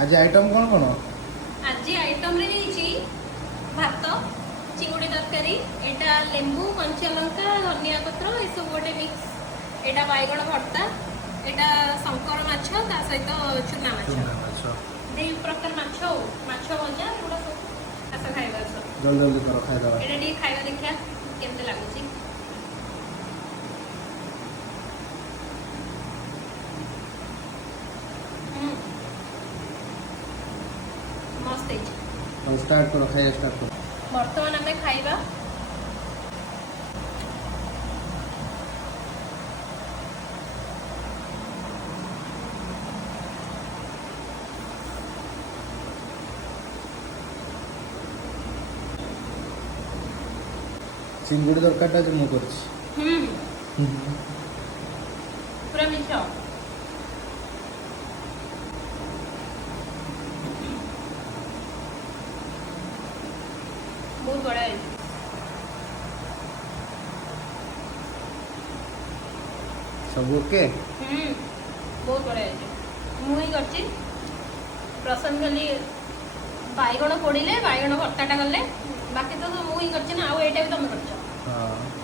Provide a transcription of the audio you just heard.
आज आइटम कौन आज आइटम रे नीची भात चिंगुड़ी तरकारी एटा लेंबू कंचा लंका धनिया पत्र ये सब गोटे मिक्स एटा बैगण भर्ता एटा शंकर माछ ता सहित चुना माछ दे प्रकार माछ माछ भजा एगुड़ा सब आस खाइबा जल्दी जल्दी करो खाई दवा एटा डी खाइबा देखिया केमते लागुची मस्त है तो स्टार्ट करो खाई स्टार्ट करो बर्तमान आम खाइबा चिंगुड़ी तरकारीटा जो मुझे पूरा मिठ बहुत बड़ा है सब ओके बहुत बड़ा है मुई करची प्रसन्न खाली बैगण पोड़िले बैगण भर्ताटा कले बाकी तो मुई करची ना आउ एटा भी तुम करछ हाँ